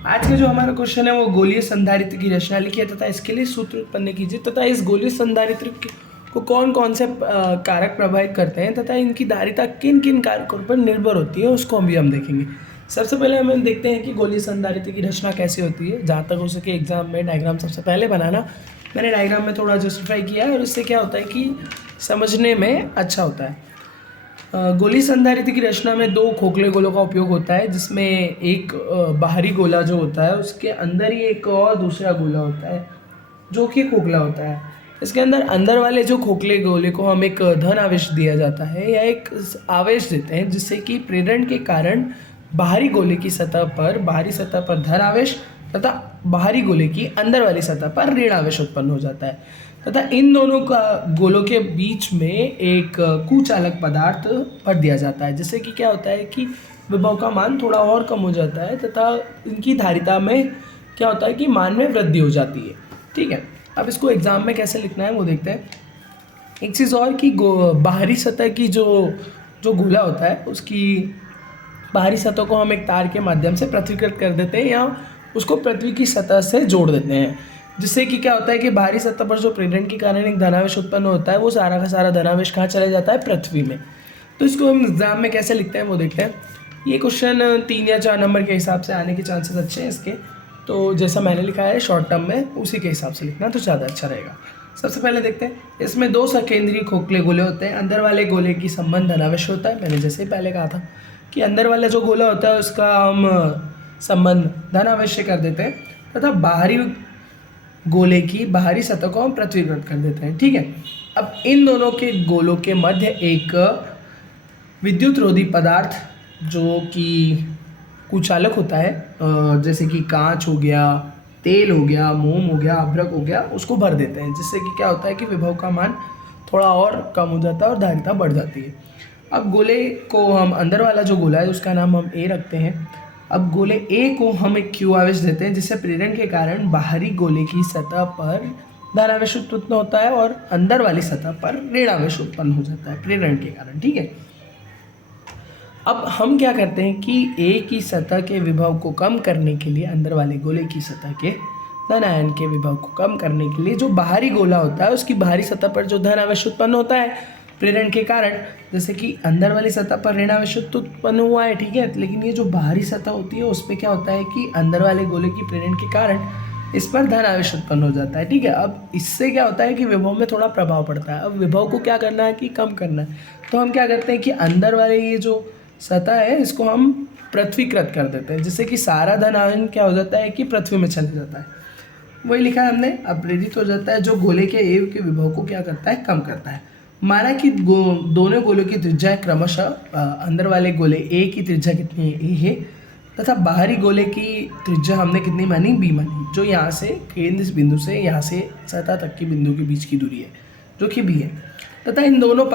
आज का जो हमारा क्वेश्चन है वो गोलीय संधारित्र की रचना लिखिए तथा इसके लिए सूत्र उत्पन्न कीजिए तथा इस गोलीय संधारित्र को कौन कौन से कारक प्रभावित करते हैं तथा इनकी धारिता किन किन कारकों पर निर्भर होती है उसको अभी हम देखेंगे। सबसे पहले हम देखते हैं कि गोलीय संधारित्र की रचना कैसे होती है। जहाँ तक हो सके एग्जाम में डायग्राम सबसे पहले बनाना। मैंने डायग्राम में थोड़ा जस्टिफाई किया है और इससे क्या होता है कि समझने में अच्छा होता है। गोली संधारित्र की रचना में दो खोखले गोलों का उपयोग होता है, जिसमें एक बाहरी गोला जो होता है उसके अंदर ही एक और दूसरा गोला होता है जो कि खोखला होता है। इसके अंदर वाले जो खोखले गोले को हम एक धन आवेश दिया जाता है या एक आवेश देते हैं, जिससे कि प्रेरण के कारण बाहरी गोले की बाहरी सतह पर धन आवेश तथा बाहरी गोले की अंदर वाली सतह पर ऋण आवेश उत्पन्न हो जाता है तथा इन दोनों का गोलों के बीच में एक कुचालक पदार्थ भर दिया जाता है, जिससे कि क्या होता है कि विभव का मान थोड़ा और कम हो जाता है तथा इनकी धारिता में क्या होता है कि मान में वृद्धि हो जाती है। ठीक है, अब इसको एग्जाम में कैसे लिखना है वो देखते हैं। एक चीज़ और कि बाहरी सतह की जो जो गोला होता है उसकी बाहरी सतह को हम एक तार के माध्यम से पृथ्वीकृत कर देते हैं या उसको पृथ्वी की सतह से जोड़ देते हैं, जिससे कि क्या होता है कि बाहरी सतह पर जो प्रेरण के कारण एक धनावेश उत्पन्न होता है वो सारा का सारा धनावेश कहाँ चला जाता है, पृथ्वी में। तो इसको हम एग्जाम में कैसे लिखते हैं वो देखते हैं। ये क्वेश्चन 3 या 4 नंबर के हिसाब से आने के चांसेस अच्छे हैं इसके, तो जैसा मैंने लिखा है शॉर्ट टर्म में उसी के हिसाब से लिखना तो ज़्यादा अच्छा रहेगा। सबसे पहले देखते हैं, इसमें दो सकेंद्रीय खोखले गोले होते हैं। अंदर वाले गोले की संबंध धनावेश होता है, मैंने जैसे ही पहले कहा था कि अंदर वाला जो गोला होता है उसका हम संबंध धनावेश से कर देते हैं तथा बाहरी गोले की बाहरी सतह को हम पृथ्वीकृत कर देते हैं। ठीक है, अब इन दोनों के गोलों के मध्य एक विद्युत रोधी पदार्थ जो कि कुचालक होता है, जैसे कि कांच हो गया, तेल हो गया, मोम हो गया, अभ्रक हो गया, उसको भर देते हैं, जिससे कि क्या होता है कि विभव का मान थोड़ा और कम हो जाता है और धारिता बढ़ जाती है। अब गोले को हम अंदर वाला जो गोला है उसका नाम हम ए रखते हैं। अब गोले ए को हम एक क्यू आवेश देते हैं, जिससे प्रेरण के कारण बाहरी गोले की सतह पर धन आवेश उत्पन्न होता है और अंदर वाली सतह पर ऋण आवेश उत्पन्न हो जाता है प्रेरण के कारण। ठीक है, अब हम क्या करते हैं कि ए की सतह के विभव को कम करने के लिए अंदर वाले गोले की सतह के धन आयन के विभव को कम करने के लिए जो बाहरी गोला होता है उसकी बाहरी सतह पर जो धन आवेश उत्पन्न होता है प्रेरण के कारण, जैसे कि अंदर वाली सतह पर ऋण आवेश उत्पन्न हुआ है, ठीक है, लेकिन ये जो बाहरी सतह होती है उस पर क्या होता है कि अंदर वाले गोले की प्रेरण के कारण इस पर धन आवेश उत्पन्न हो जाता है। ठीक है, अब इससे क्या होता है कि विभव में थोड़ा प्रभाव पड़ता है। अब विभव को क्या करना है कि कम करना है, तो हम क्या करते हैं कि अंदर वाले ये जो सतह है इसको हम पृथ्वीकृत कर देते हैं, जिससे कि सारा धन आयन क्या हो जाता है कि पृथ्वी में चले जाता है। वही लिखा है हमने, अब प्रेरित हो जाता है जो गोले के ए के विभव को क्या करता है, कम करता है। माना कि दोनों गोलों की त्रिज्या क्रमशः अंदर वाले गोले ए की त्रिज्या कितनी है, ए है, तथा बाहरी गोले की त्रिज्या हमने कितनी मानी, बी मानी, जो यहाँ से केंद्र इस बिंदु से यहाँ से सतह तक की बिंदु के बीच की दूरी है जो कि बी है, तथा इन दोनों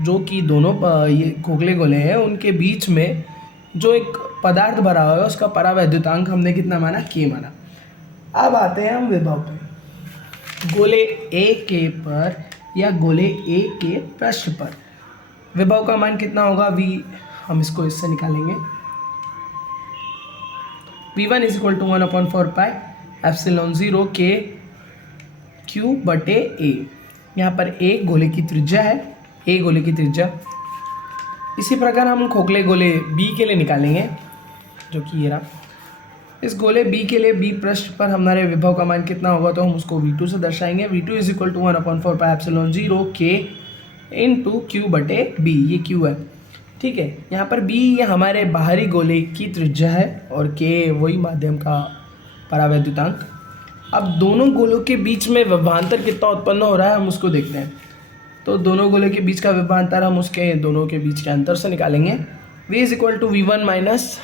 जो कि दोनों ये खोखले गोले हैं उनके बीच में जो एक पदार्थ भरा हुआ है उसका परावैद्युतांक हमने कितना माना, के माना। अब आते हैं हम विभव पे। गोले ए के पर या गोले ए के पृष्ठ पर विभव का मान कितना होगा, वी, हम इसको इससे निकालेंगे, v1 is equal to 1/4 pi epsilon 0 के क्यू बटे ए। यहाँ पर ए गोले की त्रिज्या है, ए गोले की त्रिज्या। इसी प्रकार हम खोखले गोले बी के लिए निकालेंगे, जो कि ये रहा। इस गोले बी के लिए बी पृष्ठ पर हमारे विभव का मान कितना होगा, तो हम उसको v2 से दर्शाएंगे। v2 is equal to 1/4 pi epsilon 0 के इंटू क्यू बटे बी, ये क्यू है। ठीक है, यहाँ पर बी ये हमारे बाहरी गोले की त्रिज्या है और के वही माध्यम का परावैद्युतांक। अब दोनों गोलों के बीच में विभवांतर कितना उत्पन्न हो रहा है हम उसको देखते हैं। तो दोनों गोले के बीच का विभवांतर हम उसके दोनों के बीच के अंतर से निकालेंगे। v is equal to v1 minus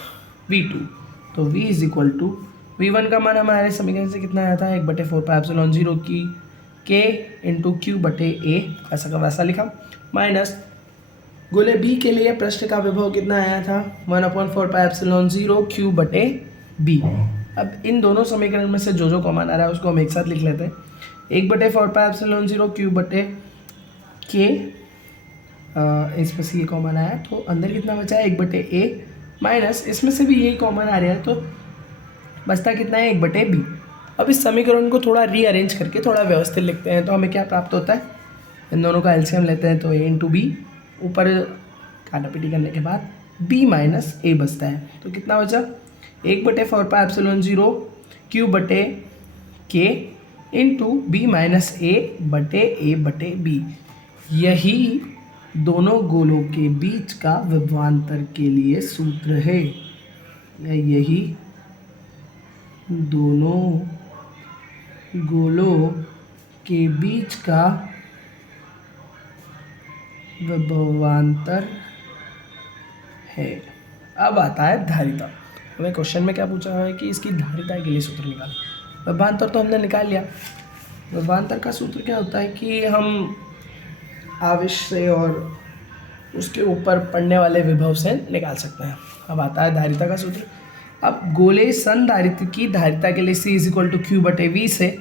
v2, तो v is equal to v1 का मान हमारे समीकरण से कितना आया था, 1/4 पाई एप्सिलॉन 0 की k इंटू क्यू बटे ए, ऐसा का वैसा लिखा, माइनस गोले बी के लिए पृष्ठ का विभव कितना आया था, 1/4 पाई एप्सिलॉन 0 क्यू बटे बी। अब इन दोनों समीकरण में से जो जो कॉमन आ रहा है उसको हम एक साथ लिख लेते हैं। 1/4 पाई एप्सिलॉन 0 क्यू बटे के, इसमें से ये कॉमन आया तो अंदर कितना बचा है, 1/a, माइनस इसमें से भी यही कॉमन आ रहा है तो बचता कितना है 1/b। अब इस समीकरण को थोड़ा रीअरेंज करके थोड़ा व्यवस्थित लिखते हैं तो हमें क्या प्राप्त होता है, इन दोनों का एलसीएम लेते हैं तो a इंटू बी, ऊपर काटापीटी करने के बाद b माइनस ए बचता है तो कितना बचा 1/4πε0 क्यू बटे के इंटू बी माइनस a/b। यही दोनों गोलों के बीच का विभवांतर के लिए सूत्र है, या यही दोनों गोलों के बीच का विभवांतर है। अब आता है धारिता। हमें क्वेश्चन में क्या पूछा है कि इसकी धारिता के लिए सूत्र निकालें। विभवांतर तो हमने निकाल लिया। विभवांतर का सूत्र क्या होता है कि हम आवेश से और उसके ऊपर पड़ने वाले विभव से निकाल सकते हैं। अब आता है धारिता का सूत्र। अब गोले संधारित्र की धारिता के लिए C = Q/V से,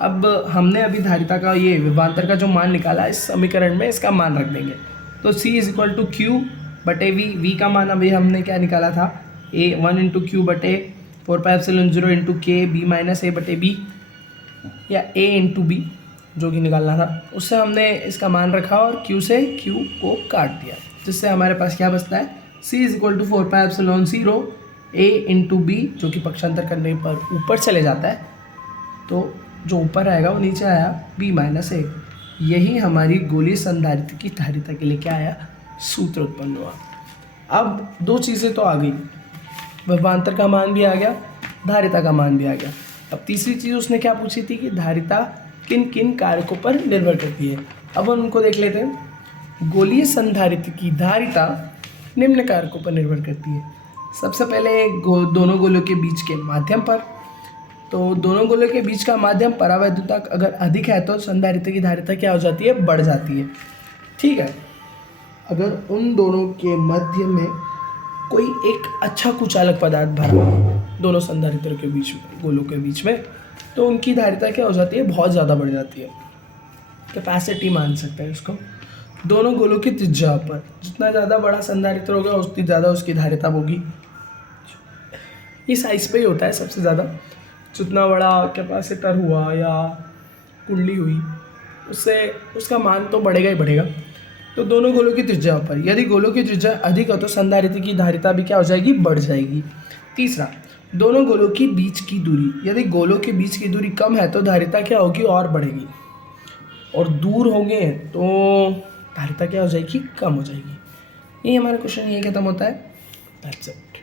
अब हमने अभी धारिता का ये विभवांतर का जो मान निकाला इस समीकरण में इसका मान रख देंगे तो C = Q/V। V का मान अभी हमने क्या निकाला था, A 1 × Q/4πε0 × K B minus A/B, या A × B जो कि निकालना था, उससे हमने इसका मान रखा और Q से Q को काट दिया, जिससे हमारे पास क्या बचता है C = 4πε0 A × B, जो कि पक्षांतर करने पर ऊपर चले जाता है तो जो ऊपर आएगा वो नीचे आया B माइनस A। यही हमारी गोलीय संधारित्र की धारिता के लिए क्या आया, सूत्र उत्पन्न हुआ। अब दो चीज़ें तो आ गई, विभवांतर का मान भी आ गया, धारिता का मान भी आ गया। अब तीसरी चीज़ उसने क्या पूछी थी कि धारिता किन किन कारकों पर निर्भर करती है। अब हम उनको देख लेते हैं। गोलीय संधारित्र की धारिता निम्न कारकों पर निर्भर करती है। सबसे पहले दोनों गोलों के बीच के माध्यम पर, तो दोनों गोलों के बीच का माध्यम परावैद्युता अगर अधिक है तो संधारित्र की धारिता क्या हो जाती है, बढ़ जाती है। ठीक है, अगर उन दोनों के मध्य में कोई एक अच्छा कुचालक पदार्थ भरा दोनों संधारित्र के बीच में, गोलों के बीच में, तो उनकी धारिता क्या हो जाती है, बहुत ज़्यादा बढ़ जाती है। कैपेसिटी मान सकते हैं उसको। दोनों गोलों की त्रिज्या पर जितना ज़्यादा बड़ा संधारित्र होगा उतनी ज़्यादा उसकी धारिता होगी। ये साइज पे ही होता है सबसे ज़्यादा, जितना बड़ा कैपेसिटर हुआ या कुंडली हुई उससे उसका मान तो बढ़ेगा ही बढ़ेगा। तो दोनों गोलों की त्रिज्या पर, यदि गोलों की त्रिज्या अधिक हो तो संधारित्र की धारिता भी क्या हो जाएगी, बढ़ जाएगी। तीसरा, दोनों गोलों के बीच की दूरी, यदि गोलों के बीच की दूरी कम है तो धारिता क्या होगी, और बढ़ेगी, और दूर होंगे तो धारिता क्या हो जाएगी, कम हो जाएगी। ये हमारा क्वेश्चन ये खत्म होता है। That's it.